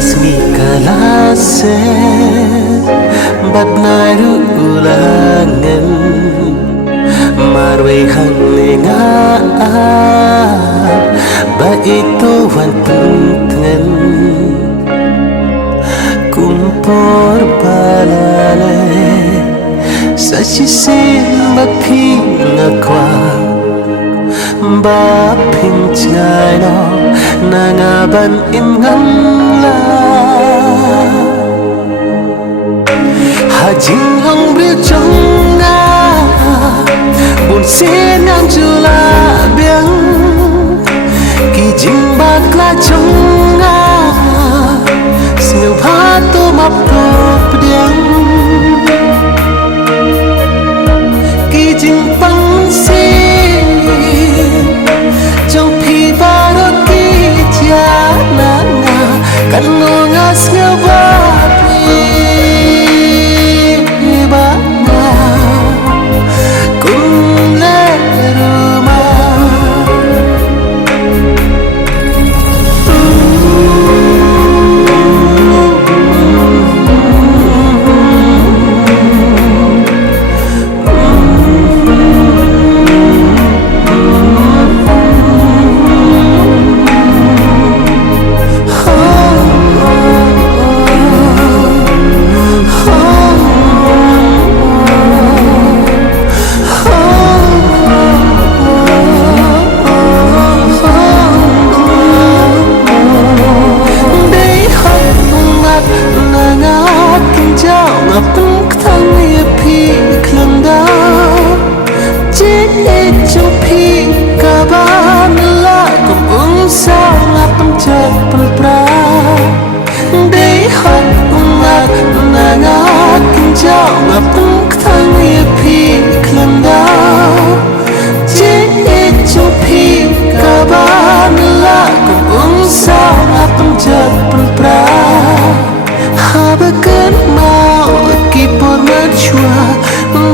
asli kalase bat naru ulangan marway hang lenga ba ito wan punten kumpor balale sa chisin bat pingakwa ba pinchay no nangaban imngam la hajing hong bil trong na buồn xin ngang chula biang kỳ jing bạc la trong na siêu pha tô mập tô điang kỳ jing băng si trong phi ba đôi kỳ chia na na kan ngô ngã siêu ba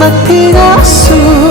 But